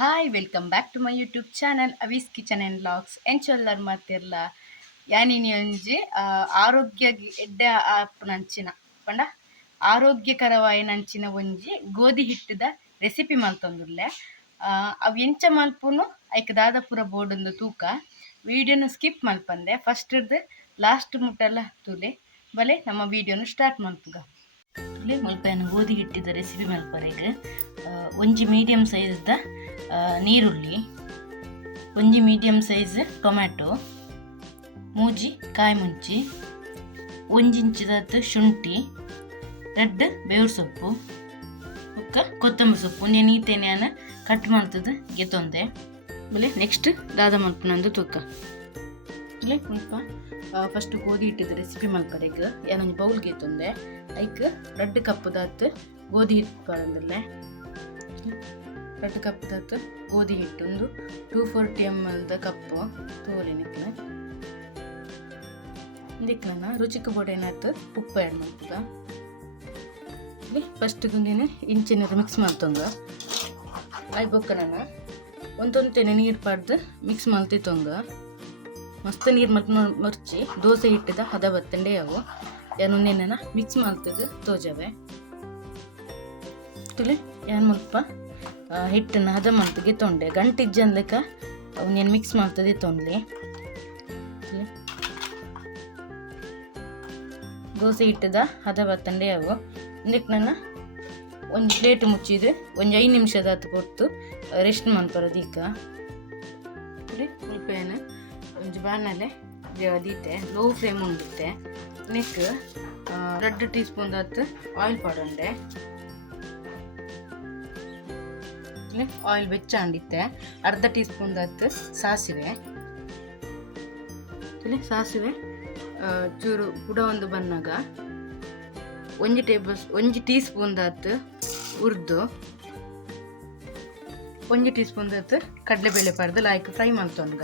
Hi welcome back to my YouTube channel Avi's kitchen and logs ಎಂಚೊಲ್ಲರ್ ಮಾತಿರ್ಲ ಯಾನಿನಿ ಒಂಜಿ ಆರೋಗ್ಯ ಎಡ್ಡೆ ಆಪ್ ನಂಚಿನ. ಪಂಡ? ಆರೋಗ್ಯಕರವಾಯಿನ ನಂಚಿನ ಒಂಜಿ ಗೋಧಿ ಹಿಟ್ಟದ ರೆಸಿಪಿ ಮಲ್ತೊಂದುಲ್ಲೆ ಅವು ಎಂಚ ಮಲ್ಪುನು ಐಕ್ ದಾದಾಪುರ ಬೋರ್ಡೊಂದು ತೂಕ. ವಿಡಿಯೋನು ಸ್ಕಿಪ್ ಮಲ್ಪಂದೆ ಫಸ್ಟ್ ಇರ್ದು ಲಾಸ್ಟ್ ಮುಟ್ಟೆಲ್ಲ ತುಲೆ. ಬಲೆ ನಮ್ಮ ವಿಡಿಯೋನು ಸ್ಟಾರ್ಟ್ ಮಲ್ಪುಗ ತುಲೆ ಮಲ್ಪೆನ ಗೋಧಿ ಹಿಟ್ಟಿದ ರೆಸಿಪಿ ಮಲ್ಪರೆಗ್ ಒಂಜಿ ಮೀಡಿಯಂ ಸೈಜ್ದ ನೀರುಳ್ಳಿ, ಒಂಜಿ ಮೀಡಿಯಮ್ ಸೈಜ್ ಟೊಮ್ಯಾಟೊ ಮೂಜಿ ಕಾಯಿ ಮುಂಚಿ ಒಂಜಿಂಚಿದತ್ತು ಶುಂಠಿ, ರೆಡ್ ಬೇವ್ರ ಸೊಪ್ಪು ಬೊಕ್ಕ ಕೊತ್ತಂಬರಿ ಸೊಪ್ಪು. ಒಂಜಿ ನೀತೇನೆ ಕಟ್ ಮಾಡ್ತದ, ಗೆತ್ತೊಂದೆ. ಆಮೇಲೆ ನೆಕ್ಸ್ಟ್ ದಾದ ಮಲ್ಪನಂದು ತೂಕ. ಆಮೇಲೆ ಮುಲ್ಪ ಫಸ್ಟ್ ಗೋಧಿ ಹಿಟ್ಟಿದ ರೆಸಿಪಿ ಮಲ್ಪರೆಗ್ ಏನೊಂದು ಬೌಲ್ ಗೆತ್ತೊಂದೆ. ಐಕ್ ರೆಡ್ ಕಪ್ಪದಾತ್ ಗೋಧಿ ಹಿಟ್ಟು ಬರಂದಿಲ್ಲ ರೆಡ್ ಕಪ್ ಗೋಧಿ ಹಿಟ್ಟು ಒಂದು ಟೂ ಫೋರ್ಟಿ ಎಂ ಅಂತ ಕಪ್ಪು ತೋಲಿ ನಿಕ್ಲ. ನಿಕ್ಲನ ರುಚಿಕ ಏನಾಯ್ತು ಉಪ್ಪು ಆ್ಯಡ್ ಮಾಡ್ತದ ಇಲ್ಲಿ ಫಸ್ಟ್ ಗುಂಡಿನ ಇಂಚಿನ ಮಿಕ್ಸ್ ಮಾಡ್ತಂಗ. ಆಯ್ ಬೊಕ್ಕನ ಒಂದೊಂದು ನೀರು ಪಾಡ್ದು ಮಿಕ್ಸ್ ಮಾಡ್ತಿತ್ತಂಗ. ಮಸ್ತ್ ನೀರು ಮತ್ ಮರ್ಚಿ ದೋಸೆ ಹಿಟ್ಟಿದ ಹದ ಬತ್ತಂಡೆ ಅವು. ಏನು ನೆನೆನ ಮಿಕ್ಸ್ ಮಾಡ್ತಿದ್ದು ತೋಜವೆ. ತುಳಿ ಏನು ಮುಲ್ಪ ಹಿಟ್ಟನ್ನ ಹದ ಮಾಡ್ತದೆ ತೊಂಡೆ. ಗಂಟಿಜ್ಜಿ ಅನ್ಲಿಕ್ಕೆ ಅವನೇನು ಮಿಕ್ಸ್ ಮಾಡ್ತದೆ ತೊಂಡ್ಲಿ ದೋಸೆ ಹಿಟ್ಟದ ಹದ ಬತ್ತಂಡೆ ಅವು. ಇದಕ್ಕೆ ನನ್ನ ಒಂದು ಪ್ಲೇಟ್ ಮುಚ್ಚಿದ್ರೆ ಒಂದು ಐದು ನಿಮಿಷದ ಹತ್ತು ಕೊಟ್ಟು ರೆಸ್ಟ್ ಮಾಡ್ತಾರೆ ಈಗ. ಸ್ವಲ್ಪ ಏನು ಒಂದು ಬಾಣಲೆ ಅದೀತೆ ಲೋ ಫ್ಲೇಮ್ ಉಂಡುತ್ತೆ ನೆಕ್ ಎರಡು ಟೀ ಸ್ಪೂನ್ ಹತ್ತು ಆಯಿಲ್ ಪಾಡಂಡೆ ಆಯಿಲ್ ಬೆಚ್ಚಾಂಡಿತ್ತೆ ಅರ್ಧ ಟೀ ಸ್ಪೂನ್ ಹತ್ತು ಸಾಸಿವೆ. ಇಲ್ಲಿ ಸಾಸಿವೆ ಚೂರು ಬುಡ ಒಂದು ಬಂದಾಗ ಒಂಜಿ ಟೇಬಲ್ ಒಂಜಿ ಟೀ ಸ್ಪೂನ್ ಹತ್ತು ಉರ್ದು. ಒಂಜಿ ಟೀ ಸ್ಪೂನ್ ಹತ್ತು ಕಡಲೆಬೇಳೆ ಪಡೆದು ಲಾಯ್ಕ್ ಫ್ರೈ ಮಾಡ್ತೊನ್ಗ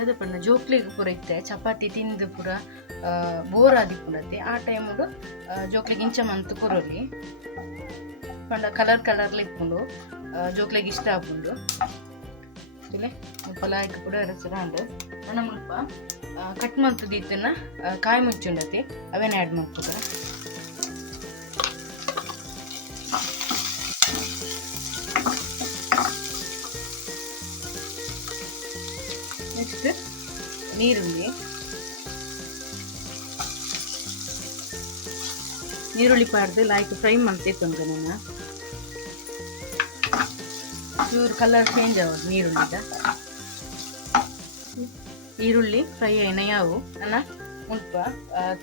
ಅದಾದ ಪಂಡ ಜೋಕ್ಲಿಗೆ ಪೂರ ಇತ್ತೆ, ಚಪಾತಿ ತಿಂದು ಪೂರ ಬೋರ್ ಆದಿಪ್ಪುಂಡತೆ ಆ ಟೈಮುಡು ಜೋಕ್ಲಿಗೆ ಇಂಚ ಮಂತ್ ಕೊರೊಲಿ ಪಂಡ ಕಲರ್ ಕಲರ್ಲಿ ಇಪ್ಪುಂಡು ಜೋಕ್ಲಿಗೆ ಇಷ್ಟ ಆಪುಂಡು ಇಲೆ ಮುಲ್ಪ ಕೂಡ ನನ್ನ ಮುಲ್ಪ ಕಟ್ ಮಂತು ದೀತನ್ನ ಕಾಯಿ ಮುಚ್ಚುಂಡತಿ. ಅವೇನ ಆ್ಯಡ್ ಮಾಡ್ತದ ನೀರುಳ್ಳಿ ಈರುಳ್ಳಿ ಪಾಡ್ದು ಲೈಕ್ ಫ್ರೈ ಮಾಡ್ತಿತ್ತು ನಾನು ಇವ್ರ ಕಲರ್ ಚೇಂಜ್ ಆವ ನೀರುಳ್ಳಿದ. ಈರುಳ್ಳಿ ಫ್ರೈ ಅಯ್ಯ ಯಾವು ನನ್ನ ಉಲ್ಪ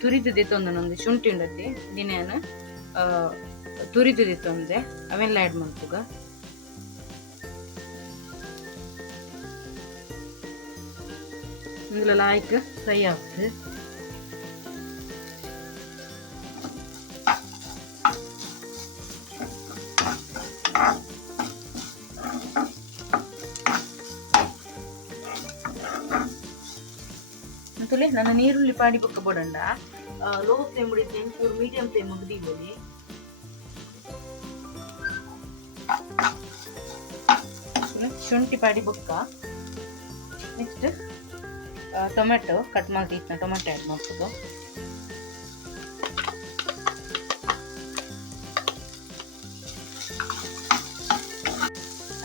ತುರಿದಿದೆ ತಂದು ನಂದು ಶುಂಠಿ ಉಂಡತಿ ದಿನೇನು ತುರಿದಿದೆ ತಂದೆ ಅವೆಲ್ಲ ಆ್ಯಡ್ ಮಾಡ್ತೀಗ இதில் நாய்க்கு ஃப்ரை ஆகுது ತುಲೆ ನನ್ನ ನೀರುಳ್ಳಿ ಪಾಡಿ ಪಕ್ಕ ಬಡಂಡ ಲೋ ಫ್ಲೇಮ್ ಬಿಡಿತೇನೆ ಇವ್ರು ಮೀಡಿಯಂ ಫ್ಲೇಮ್ ಮುಗಿದಿದ್ದೀನಿ ಶುಂಠಿ ಪಾಡಿ ಬೊಕ್ಕ ನೆಕ್ಸ್ಟ್ ಟೊಮೆಟೊ ಕಟ್ ಮಾಡಿ ಇಟ್ನ ಟೊಮೆಟೊ ಆ್ಯಡ್ ಮಾಡ್ಬೋದು.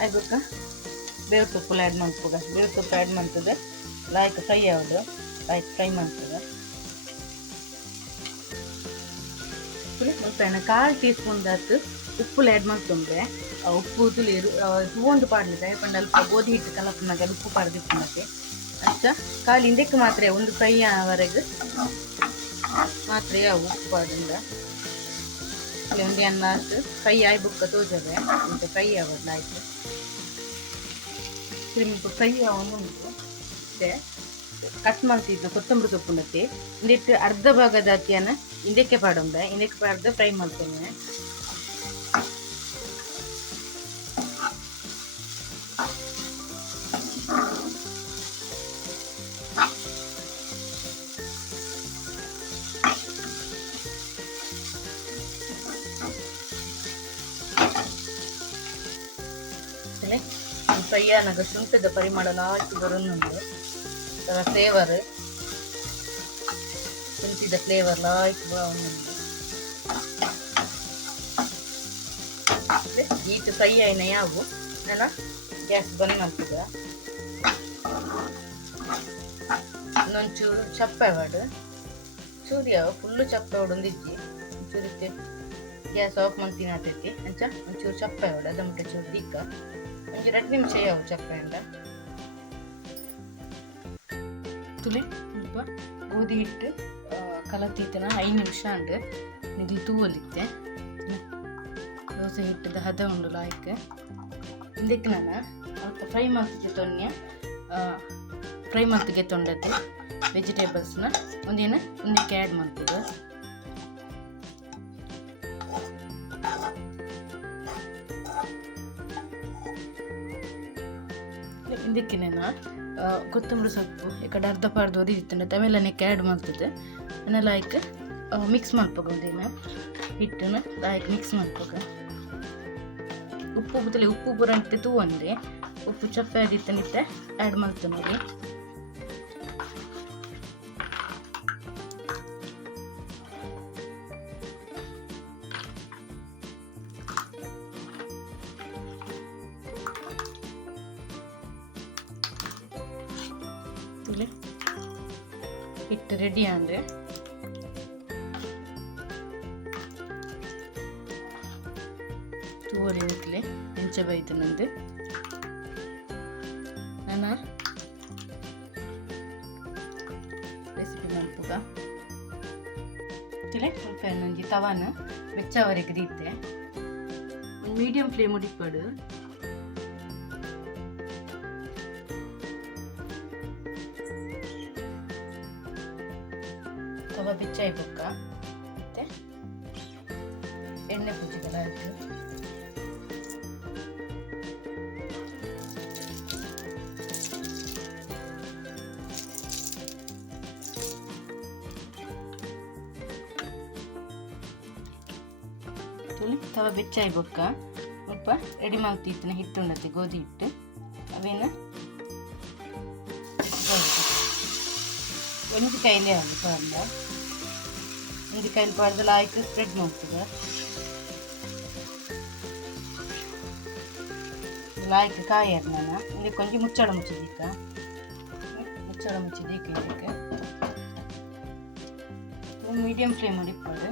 ಆಯ್ಬೇಕು ಬೇವು ಸೊಪ್ಪು ಆ್ಯಡ್ ಮಾಡ್ಬೋದು? ಬೇವು ಸೊಪ್ಪು ಆ್ಯಡ್ ಮಾಡ್ತದೆ ಲಾಯ್ಕ್ ಫ್ರೈ ಯಾವುದು? ಲಾಯ್ಕ್ ಫ್ರೈ ಮಾಡ್ತದೆ ಮತ್ತೆ ಕಾಲು ಟೀ ಸ್ಪೂನ್ ದಾತು ಉಪ್ಪು ಆ್ಯಡ್ ಮಾಡ್ತೊಂಡ್ರೆ ಆ ಉಪ್ಪು ಇದು ಒಂದು ಪಾಡ್ಲಿದೆ ಯಾಕಂದ್ರೆ ಅಲ್ಪ ಗೋಧಿ ಹಿಟ್ಟು ಕಲಪ್ನಾಗ ಉಪ್ಪು ಪಾಡ್ದಿತ್ತು ಮತ್ತೆ ಅಚ್ಚ ಕಾಲು ಹಿಂದಕ್ಕೆ ಮಾತ್ರ, ಒಂದು ಕೈಯವರೆಗೆ ಮಾತ್ರ ಉಪ್ಪು ಅದರಿಂದ ಉಂಡಿ ಅನ್ನ ಅಷ್ಟು ಕೈ ಆಯ್ ಬುಕ್ಕ ತೋಜದೆ. ಮತ್ತೆ ಕೈ ಆಗೋದು ಆಯ್ತು. ಕ್ರಿಮಿಪು ಕೈ ಆಗ ಮುಂದೆ ಮತ್ತೆ ಕಟ್ ಮಾಡ್ತಿದ್ದು ಕೊತ್ತಂಬರಿ ಸೊಪ್ಪು ಉಂಡತಿ ಇಂದಿಟ್ಟು ಅರ್ಧ ಭಾಗದ ಅಕ್ಕಿಯನ್ನು ಹಿಂದಕ್ಕೆ ಪಾಡೊಂಬೆ ಹಿಂದಕ್ಕೆ ಪಾಡ್ದು ಫ್ರೈ ಮಾಡ್ತೇನೆ. ಆನಾಗ ಶುಂಠದ ಪರಿಮಳ ಲಾಸ್ಟ್ ಬರೋನುಂಡು ಅದರ ಫ್ಲೇವರ್ ಶುಂಠಿದ ಫ್ಲೇವರ್ ಬರೋನುಂಡು ಈಟ್ ಫ್ರೈ ಯಾವು? ನಾನು ಗ್ಯಾಸ್ ಬಂದ್ ಮಾಡ್ತಿದ್ದ ಇನ್ನೊಂಚೂರು ಚಪ್ಪೆ ಬಾಡು ಚೂರಿ ಅವ ಫುಲ್ಲು ಚಪ್ಪೆ ಹೊಡೊಂದಿಜ್ಜಿ ಗ್ಯಾಸ್ ಆಫ್ ಮಾಡ್ತೀನಿ ಆತೈತಿ. ಅಂಚ? ಒಂಚೂರು ಚಪ್ಪೆ ಹೊಡ ಅದಮ್ಮಟ ಚೂರು ಒಂಜಿ ಎರಡು ನಿಮಿಷ ಯಾವ ಅಂಡ ತುಲೆ ಸ್ವಲ್ಪ ಗೋಧಿ ಹಿಟ್ಟು ಕಲತೀತನ ಐದು ನಿಮಿಷ ಅಂಡ್ ನಿಧಿ ತೂವಲಿತ್ತೆ ದೋಸೆ ಹಿಟ್ಟದ ಹದ ಉಂಡು ಲಾಯ್ಕ್ ಇದಕ್ಕೆ ನಾನು ಅಲ್ಪ ಫ್ರೈ ಮಾಡ್ತಿದ್ದೆ ತೊನ್ಯ ಫ್ರೈ ಮಾಡ್ತಿಗೆ ತೊಂಡದ್ದು ವೆಜಿಟೇಬಲ್ಸ್ನ ಒಂದೇನು? ಒಂದಕ್ಕೆ ಆ್ಯಡ್ ಮಾಡ್ತಿದ್ದೆ. ಇದಕ್ಕೆ ನಾನು ಕೊತ್ತಂಬರಿ ಸೊಪ್ಪು, ಈ ಕಡೆ ಅರ್ಧ ಪಾರ್ದು ಒದಿದಿತ್ತಂಡೆ ನೆಕ್ಕೆ ಆ್ಯಡ್ ಮಾಡ್ತದೆ. ಅದನ್ನ ಲೈಕ್ ಮಿಕ್ಸ್ ಮಾಡ್ಬೇಕು ಒಂದಿನ. ಹಿಟ್ಟನ್ನ ಲೈಕ್ ಮಿಕ್ಸ್ ಮಾಡ್ಬೇಕು. ಉಪ್ಪು ಬುತ್ತಲೆ ಉಪ್ಪು ಬುರಂತೆ ತೂವಂದೆ ಉಪ್ಪು ಚಪ್ಪೆ ಆಗಿತ್ತನಿತ್ತೆ ಆ್ಯಡ್ ಮಾಡ್ತೇನೆ. ನೋಡಿ ತುಲೆ ಹಿಟ್ಟು ರೆಡಿ ಅಂದರೆ. ತೂವರಿ ಉತ್ಲೆ ಹೆಂಚ ಬೈತು ನಂದು. ನನ್ನ ರೆಸಿಪಿ ಮಲ್ಪುಗ ತುಲೆ ಸ್ವಲ್ಪ ನಂಜಿ ತವಾನ ಬೆಚ್ಚವರೆಗೆ ರೀತೆ ಮೀಡಿಯಂ ಫ್ಲೇಮ್ ಉಡಿಪಾಡು ತವ ಬೆಚ್ಚಾಯಿ ಬೊಕ್ಕ ಮತ್ತೆ ಎಣ್ಣೆ ಪುಜ್ಜಿಗೆಲ್ಲ ಆಯ್ತು ತುಳಿ ತವ ಬೆಚ್ಚಾಯಿ ಬೊಕ್ಕ ಸ್ವಲ್ಪ ರೆಡಿ ಮಾಡ್ತಿತ್ತಿನ ಹಿಟ್ಟುಂಡತಿ ಗೋಧಿ ಹಿಟ್ಟು ಅವೇನ ಒಂಜಿ ಕೈಲೇ ಆಗ ಪಾಡ್ಲ ಒಂಜಿ ಕೈಲಿ ಪಾಡ್ದಲ್ಲ ಆಯ್ತು ಸ್ಪ್ರೆಡ್ ಮಾಡ್ತದೆ ಆಯ್ತು ಕಾಯರ್ ನಾನು ಇಲ್ಲಿ ಕೊಂಚ ಮುಚ್ಚಳ ಮುಚ್ಚಿದಿಕ್ಕ ಮುಚ್ಚಳ ಮುಚ್ಚಿದಿಕ್ಕ ಇದಕ್ಕೆ ಮೀಡಿಯಂ ಫ್ಲೇಮ್ ಇಪ್ಪದು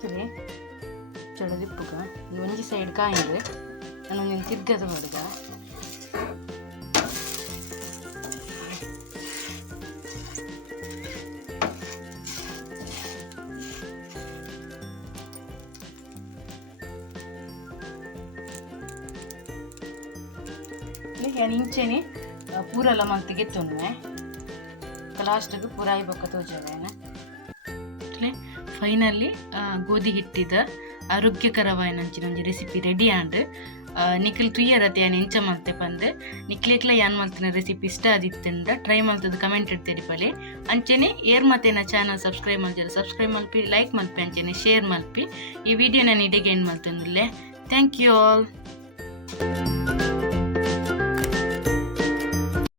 ತಿಳಿ ಚಳದಿಪ್ಪುಗ ಈ ಒಂಜಿ ಸೈಡ್ ಕಾಯಿದೆ ನಾನು ನೀನು ತಿರ್ಗದ ಹೊಡ್ಗ ನಾನು ಇಂಚೆನೆ ಪೂರಲ್ಲ ಮಂತ್ ಗೆತ್ತೊನ್ನೆ ಲಾಸ್ಟಿಗೆ ಪೂರ ಆಯ್ಬೊಕ್ಕ ತೋಜವೇನ ಫೈನಲಿ ಗೋಧಿ ಹಿಟ್ಟಿದ ಆರೋಗ್ಯಕರವಾಯಿನಂಚಿನ ಒಂಜಿ ರೆಸಿಪಿ ರೆಡಿ ಆಂಡ್ ನಿಖಿಲ್ ತುಯ್ಯರತೆ ಯಾನ್ ಇಂಚ ಮಲ್ತೆ ಪಂದ್ ನಿಕ್ಲೆಕ್ಲ ಯಾನ್ ಮಲ್ತಿನ ರೆಸಿಪಿ ಇಷ್ಟ ಆದಿತ್ತಂದ ಟ್ರೈ ಮಲ್ತದ ಕಮೆಂಟ್ ಇಡ್ತೇರಿ ಪಲೆ ಅಂಚೆನೆ, ಏರ್ ಮತ್ತೇನ ಚಾನಲ್ ಸಬ್ಸ್ಕ್ರೈಬ್ ಮಲ್ಜರ ಸಬ್ಸ್ಕ್ರೈಬ್ ಮಲ್ಪಿ ಲೈಕ್ ಮಲ್ಪಿ ಅಂಚೆನೆ ಶೇರ್ ಮಲ್ಪಿ. ಈ ವಿಡಿಯೋ ನಾನು ಇಡೆಗೆ ಏನು ಮಲ್ತಂದಿಲ್ಲೆ ಥ್ಯಾಂಕ್ ಯು ಆಲ್